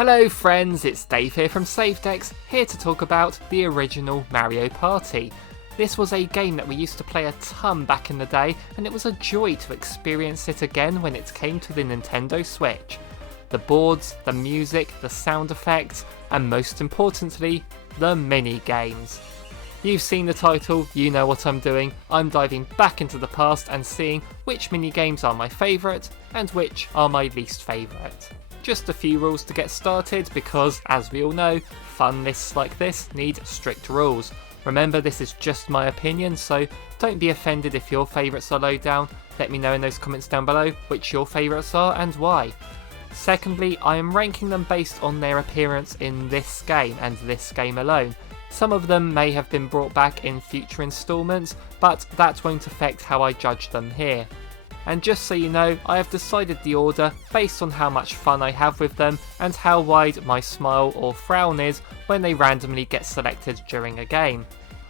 Hello friends, it's Dave here from SaveDex, here to talk about the original Mario Party. This was a game that we used to play a ton back in the day, and it was a joy to experience it again when it came to the Nintendo Switch. The boards, the music, the sound effects, and most importantly, the mini-games. You've seen the title, you know what I'm doing. I'm diving back into the past and seeing which mini-games are my favourite and which are my least favourite. Just a few rules to get started because, as we all know, fun lists like this need strict rules. Remember, this is just my opinion, so don't be offended if your favourites are low down. Let me know in those comments down below which your favourites are and why. Secondly, I am ranking them based on their appearance in this game and this game alone. Some of them may have been brought back in future instalments, but that won't affect how I judge them here. And just so you know, I have decided the order based on how much fun I have with them and how wide my smile or frown is when they randomly get selected during a game.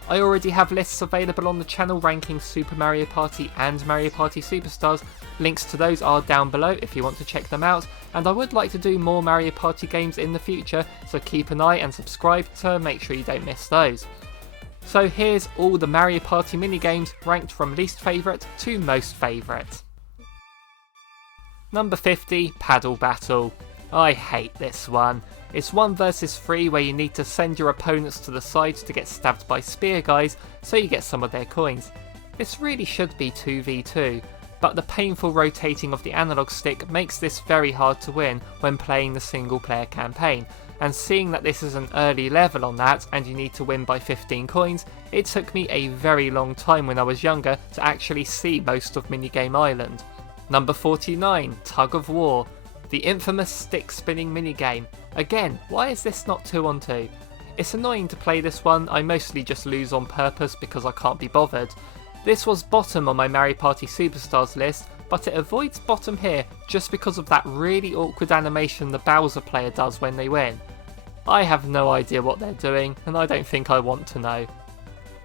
I already have lists available on the channel ranking Super Mario Party and Mario Party Superstars. Links to those are down below if you want to check them out, and I would like to do more Mario Party games in the future, so keep an eye and subscribe to make sure you don't miss those. So here's all the Mario Party minigames ranked from least favourite to most favourite. Number 50, Paddle Battle. I hate this one. It's 1 versus 3 where you need to send your opponents to the side to get stabbed by spear guys so you get some of their coins. This really should be 2v2, but the painful rotating of the analog stick makes this very hard to win when playing the single player campaign, and seeing that this is an early level on that and you need to win by 15 coins, it took me a very long time when I was younger to actually see most of Minigame Island. Number 49, Tug-O-War. The infamous stick spinning minigame. Again, why is this not 2 on 2? It's annoying to play this one, I mostly just lose on purpose because I can't be bothered. This was bottom on my Mario Party Superstars list, but it avoids bottom here just because of that really awkward animation the Bowser player does when they win. I have no idea what they're doing, and I don't think I want to know.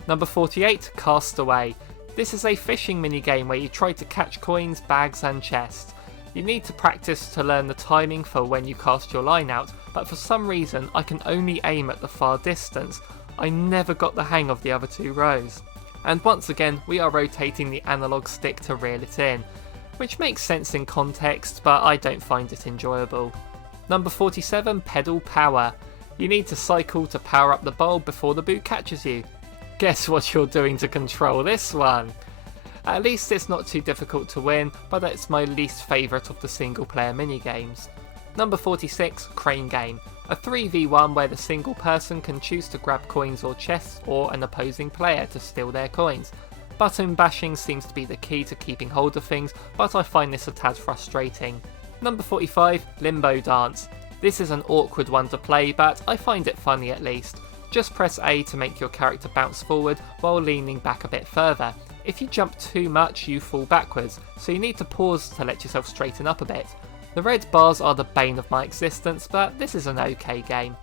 Number 48, Castaway. This is a fishing minigame where you try to catch coins, bags and chests. You need to practice to learn the timing for when you cast your line out, but for some reason I can only aim at the far distance. I never got the hang of the other 2 rows. And once again we are rotating the analog stick to reel it in, which makes sense in context, but I don't find it enjoyable. Number 47, Pedal Power. You need to cycle to power up the bulb before the boot catches you. Guess what you're doing to control this one? At least it's not too difficult to win, but it's my least favourite of the single player minigames. Number 46, Crane Game. A 3v1 where the single person can choose to grab coins or chests or an opposing player to steal their coins. Button bashing seems to be the key to keeping hold of things, but I find this a tad frustrating. Number 45, Limbo Dance. This is an awkward one to play, but I find it funny at least. Just press A to make your character bounce forward while leaning back a bit further. If you jump too much, you fall backwards, so you need to pause to let yourself straighten up a bit. The red bars are the bane of my existence, but this is an okay game.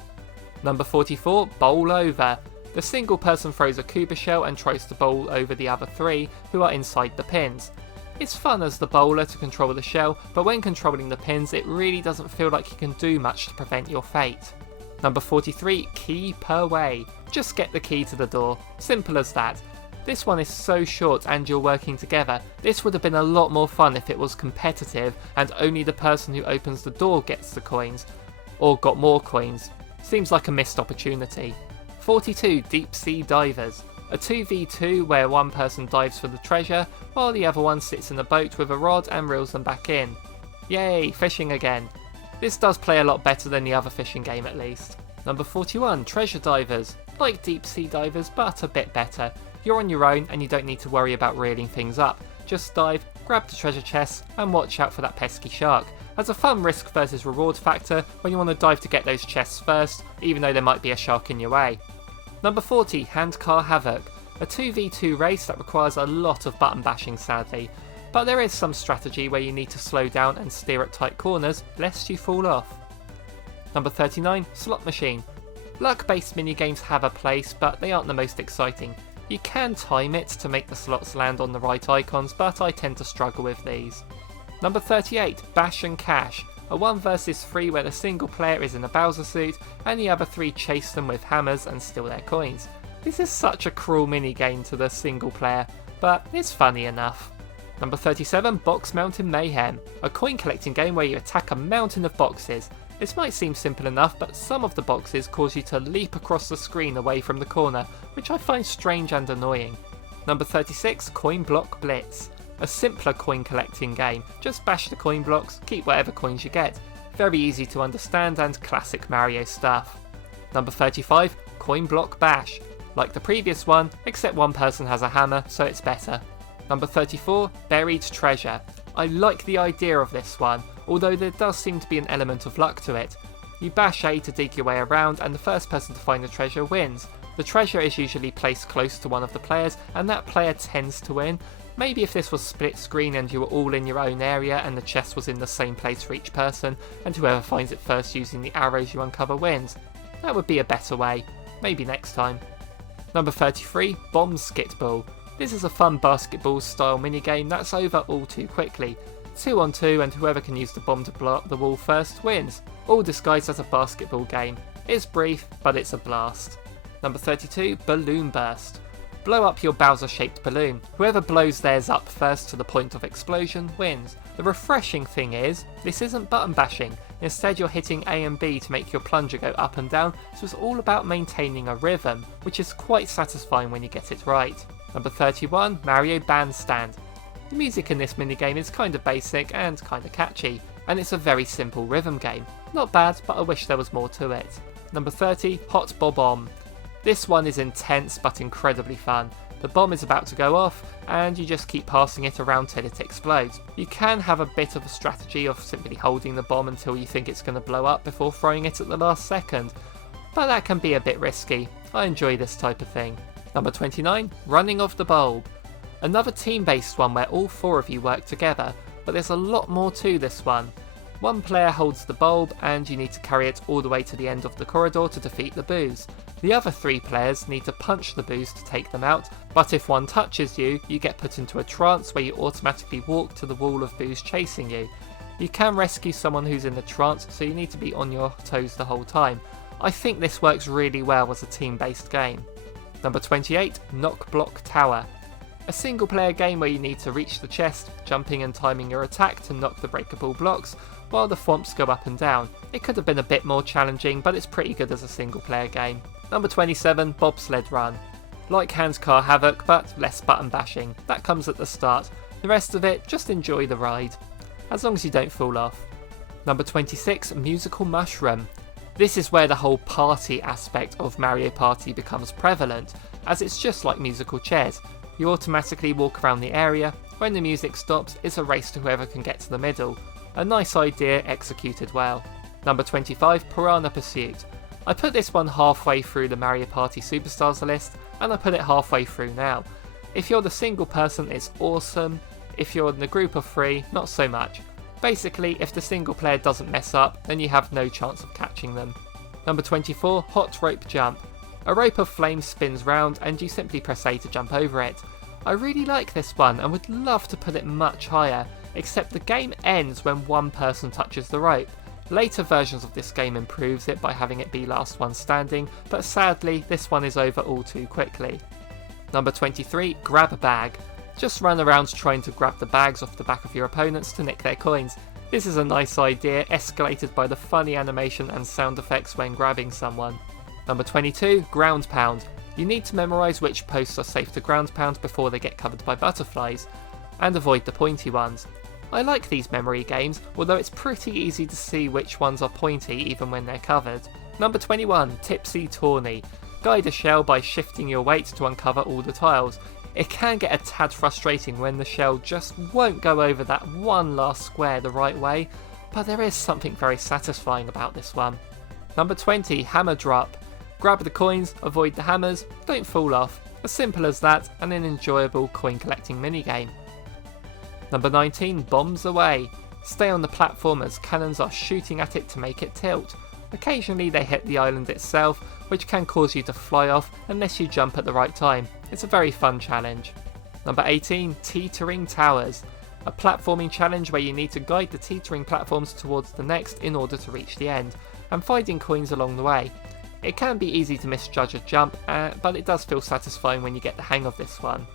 Number 44, Bowl Over. The single person throws a Koopa shell and tries to bowl over the other 3 who are inside the pins. It's fun as the bowler to control the shell, but when controlling the pins it really doesn't feel like you can do much to prevent your fate. Number 43, Key Per Way. Just get the key to the door. Simple as that. This one is so short and you're working together. This would have been a lot more fun if it was competitive and only the person who opens the door gets the coins. Or got more coins. Seems like a missed opportunity. 42, Deep Sea Divers. A 2v2 where one person dives for the treasure while the other one sits in a boat with a rod and reels them back in. Yay, fishing again. This does play a lot better than the other fishing game at least. Number 41, Treasure Divers. Like Deep Sea Divers, but a bit better. You're on your own and you don't need to worry about reeling things up. Just dive, grab the treasure chests and watch out for that pesky shark. Has a fun risk versus reward factor when you want to dive to get those chests first, even though there might be a shark in your way. Number 40, Handcar Havoc. A 2v2 race that requires a lot of button bashing sadly, but there is some strategy where you need to slow down and steer at tight corners lest you fall off. Number 39, Slot Machine. Luck-based minigames have a place, but they aren't the most exciting. You can time it to make the slots land on the right icons, but I tend to struggle with these. Number 38, Bash and Cash. a 1 versus 3 where the single player is in a Bowser suit and the other 3 chase them with hammers and steal their coins. This is such a cruel minigame to the single player, but it's funny enough. Number 37, Box Mountain Mayhem, a coin collecting game where you attack a mountain of boxes. This might seem simple enough, but some of the boxes cause you to leap across the screen away from the corner, which I find strange and annoying. Number 36, Coin Block Blitz, a simpler coin collecting game. Just bash the coin blocks, keep whatever coins you get. Very easy to understand and classic Mario stuff. Number 35, Coin Block Bash, like the previous one, except one person has a hammer, so it's better. Number 34, Buried Treasure. I like the idea of this one, although there does seem to be an element of luck to it. You bash A to dig your way around, and the first person to find the treasure wins. The treasure is usually placed close to one of the players, and that player tends to win. Maybe if this was split screen and you were all in your own area and the chest was in the same place for each person, and whoever finds it first using the arrows you uncover wins. That would be a better way. Maybe next time. Number 33, BombsketBall. This is a fun basketball style minigame that's over all too quickly. 2 on 2 and whoever can use the bomb to blow up the wall first wins, all disguised as a basketball game. It's brief, but it's a blast. Number 32, Balloon Burst. Blow up your Bowser shaped balloon. Whoever blows theirs up first to the point of explosion wins. The refreshing thing is, this isn't button bashing, instead you're hitting A and B to make your plunger go up and down, so it's all about maintaining a rhythm, which is quite satisfying when you get it right. Number 31, Mario Bandstand. The music in this minigame is kinda basic and kinda catchy, and it's a very simple rhythm game. Not bad, but I wish there was more to it. Number 30, Hot Bob-omb. This one is intense but incredibly fun. The bomb is about to go off, and you just keep passing it around till it explodes. You can have a bit of a strategy of simply holding the bomb until you think it's going to blow up before throwing it at the last second, but that can be a bit risky. I enjoy this type of thing. Number 29, Running of the Bulb. Another team-based one where all 4 of you work together, but there's a lot more to this one. One player holds the bulb and you need to carry it all the way to the end of the corridor to defeat the boos. The other 3 players need to punch the boos to take them out, but if one touches you, you get put into a trance where you automatically walk to the wall of boos chasing you. You can rescue someone who's in the trance, so you need to be on your toes the whole time. I think this works really well as a team-based game. Number 28, Knock Block Tower. A single player game where you need to reach the chest, jumping and timing your attack to knock the breakable blocks, while the thwomps go up and down. It could have been a bit more challenging, but it's pretty good as a single player game. Number 27, Bobsled Run. Like Handcar Havoc, but less button bashing. That comes at the start. The rest of it, just enjoy the ride. As long as you don't fall off. Number 26, Musical Mushroom. This is where the whole party aspect of Mario Party becomes prevalent, as it's just like musical chairs. You automatically walk around the area. When the music stops, it's a race to whoever can get to the middle. A nice idea executed well. Number 25, Piranha Pursuit. I put this one halfway through the Mario Party Superstars list, and I put it halfway through now. If you're the single person, it's awesome. If you're in the group of 3, not so much. Basically, if the single player doesn't mess up, then you have no chance of catching them. Number 24, Hot Rope Jump. A rope of flames spins round and you simply press A to jump over it. I really like this one and would love to put it much higher, except the game ends when one person touches the rope. Later versions of this game improves it by having it be last one standing, but sadly this one is over all too quickly. Number 23, Grab a Bag. Just run around trying to grab the bags off the back of your opponents to nick their coins. This is a nice idea, escalated by the funny animation and sound effects when grabbing someone. Number 22, Ground Pound. You need to memorise which posts are safe to ground pound before they get covered by butterflies, and avoid the pointy ones. I like these memory games, although it's pretty easy to see which ones are pointy even when they're covered. Number 21, Tipsy Tourney. Guide a shell by shifting your weight to uncover all the tiles. It can get a tad frustrating when the shell just won't go over that one last square the right way, but there is something very satisfying about this one. Number 20, Hammer Drop. Grab the coins, avoid the hammers, don't fall off. As simple as that, and an enjoyable coin collecting minigame. Number 19, Bombs Away. Stay on the platform as cannons are shooting at it to make it tilt. Occasionally they hit the island itself, which can cause you to fly off unless you jump at the right time. It's a very fun challenge. Number 18, Teetering Towers. a platforming challenge where you need to guide the teetering platforms towards the next in order to reach the end, and finding coins along the way. It can be easy to misjudge a jump, but it does feel satisfying when you get the hang of this one.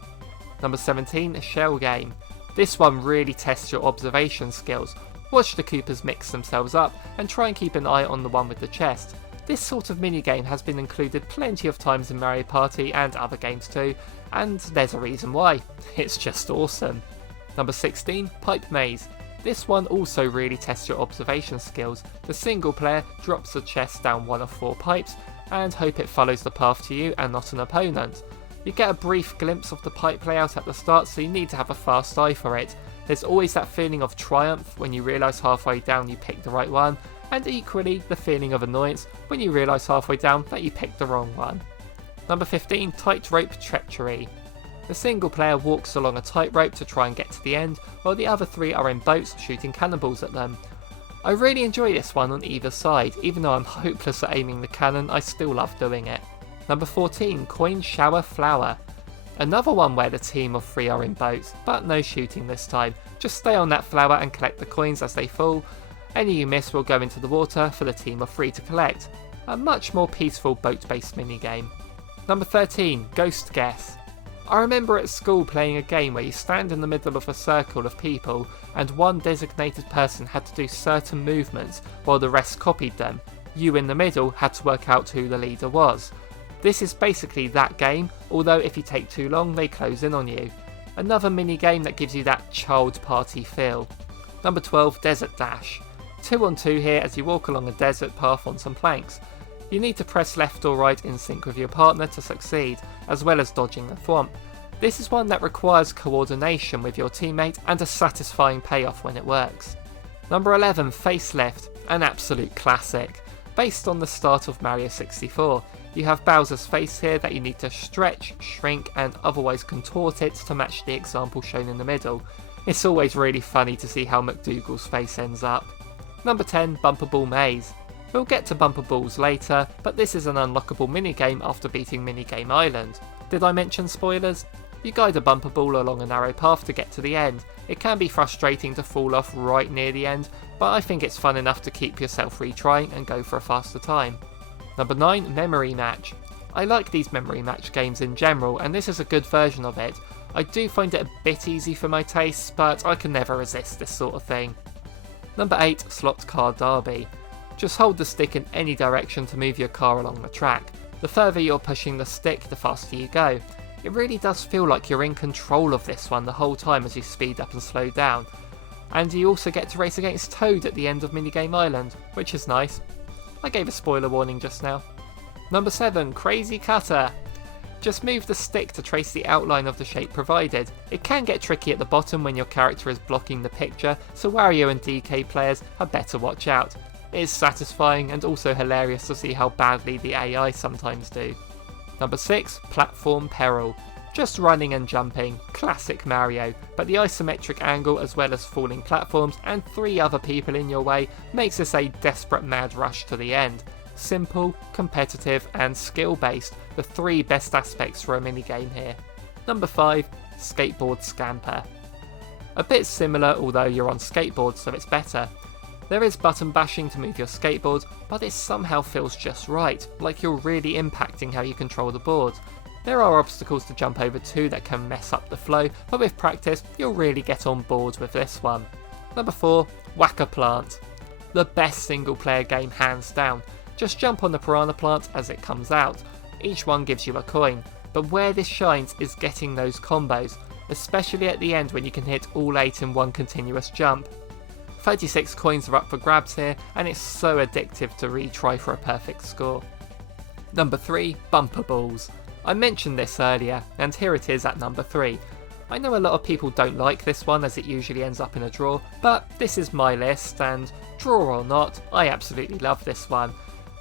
Number 17, a shell game. This one really tests your observation skills. Watch the Koopas mix themselves up and try and keep an eye on the one with the chest. This sort of minigame has been included plenty of times in Mario Party and other games too, and there's a reason why. It's just awesome. Number 16, Pipe Maze. This one also really tests your observation skills. The single player drops the chest down one of 4 pipes and hope it follows the path to you and not an opponent. You get a brief glimpse of the pipe layout at the start, so you need to have a fast eye for it. There's always that feeling of triumph when you realise halfway down you picked the right one, and equally the feeling of annoyance when you realise halfway down that you picked the wrong one. Number 15, Tightrope Treachery. The single player walks along a tightrope to try and get to the end, while the other 3 are in boats shooting cannonballs at them. I really enjoy this one on either side. Even though I'm hopeless at aiming the cannon, I still love doing it. Number 14, Coin Shower Flower. Another one where the team of 3 are in boats, but no shooting this time. Just stay on that flower and collect the coins as they fall. Any you miss will go into the water for the team of 3 to collect. A much more peaceful boat-based minigame. Number 13, Ghost Guess. I remember at school playing a game where you stand in the middle of a circle of people and one designated person had to do certain movements while the rest copied them. You in the middle had to work out who the leader was. This is basically that game, although if you take too long they close in on you. Another mini game that gives you that child party feel. Number 12, Desert Dash. 2 on 2 here as you walk along a desert path on some planks. You need to press left or right in sync with your partner to succeed, as well as dodging the thwomp. This is one that requires coordination with your teammate and a satisfying payoff when it works. Number 11, Facelift, an absolute classic. Based on the start of Mario 64, you have Bowser's face here that you need to stretch, shrink and otherwise contort it to match the example shown in the middle. It's always really funny to see how McDougal's face ends up. Number 10, Bumper Ball Maze. We'll get to Bumper Balls later, but this is an unlockable minigame after beating Minigame Island. Did I mention spoilers? You guide a bumper ball along a narrow path to get to the end. It can be frustrating to fall off right near the end, but I think it's fun enough to keep yourself retrying and go for a faster time. Number 9, Memory Match. I like these Memory Match games in general, and this is a good version of it. I do find it a bit easy for my tastes, but I can never resist this sort of thing. Number 8, Slot Car Derby. Just hold the stick in any direction to move your car along the track. The further you're pushing the stick, the faster you go. It really does feel like you're in control of this one the whole time as you speed up and slow down. And you also get to race against Toad at the end of Minigame Island, which is nice. I gave a spoiler warning just now. Number 7, Crazy Cutter. Just move the stick to trace the outline of the shape provided. It can get tricky at the bottom when your character is blocking the picture, so Wario and DK players had better watch out. It is satisfying and also hilarious to see how badly the AI sometimes do. Number 6, Platform Peril. Just running and jumping, classic Mario, but the isometric angle as well as falling platforms and 3 other people in your way makes this a desperate mad rush to the end. Simple, competitive and skill based, the 3 best aspects for a minigame here. Number 5, Skateboard Scamper. A bit similar, although you're on skateboards so it's better. There is button bashing to move your skateboard, but it somehow feels just right, like you're really impacting how you control the board. There are obstacles to jump over too that can mess up the flow, but with practice you'll really get on board with this one. Number 4, Whack-A-Plant. The best single player game hands down. Just jump on the Piranha Plant as it comes out. Each one gives you a coin, but where this shines is getting those combos, especially at the end when you can hit all 8 in one continuous jump. 36 coins are up for grabs here, and it's so addictive to retry for a perfect score. Number 3, Bumper Balls. I mentioned this earlier, and here it is at number 3. I know a lot of people don't like this one as it usually ends up in a draw, but this is my list, and draw or not, I absolutely love this one.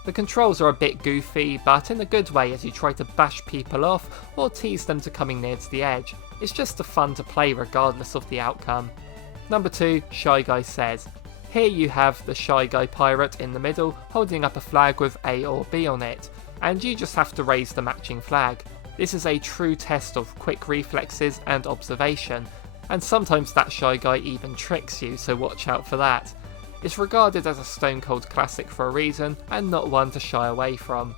The controls are a bit goofy, but in a good way as you try to bash people off or tease them to coming near to the edge. It's just a fun to play regardless of the outcome. Number 2, Shy Guy Says. Here you have the Shy Guy pirate in the middle holding up a flag with A or B on it, and you just have to raise the matching flag. This is a true test of quick reflexes and observation. and sometimes that Shy Guy even tricks you, so watch out for that. It's regarded as a stone cold classic for a reason, and not one to shy away from.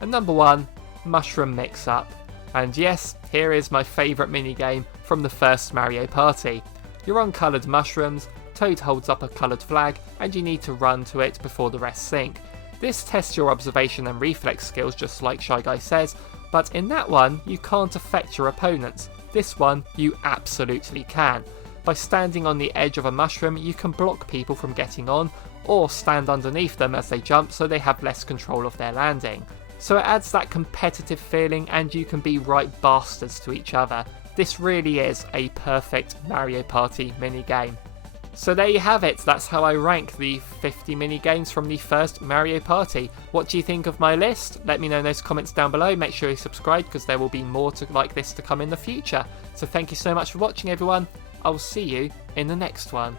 And number 1, Mushroom Mix-Up. And yes, here is my favourite minigame from the first Mario Party. You're on coloured mushrooms, Toad holds up a coloured flag, and you need to run to it before the rest sink. This tests your observation and reflex skills just like Shy Guy says, but in that one you can't affect your opponents. This one you absolutely can. By standing on the edge of a mushroom you can block people from getting on, or stand underneath them as they jump so they have less control of their landing. So it adds that competitive feeling and you can be right bastards to each other. This really is a perfect Mario Party minigame. So there you have it, that's how I rank the 50 minigames from the first Mario Party. What do you think of my list? Let me know in those comments down below. Make sure you subscribe because there will be more like this to come in the future. So thank you so much for watching everyone. I'll see you in the next one.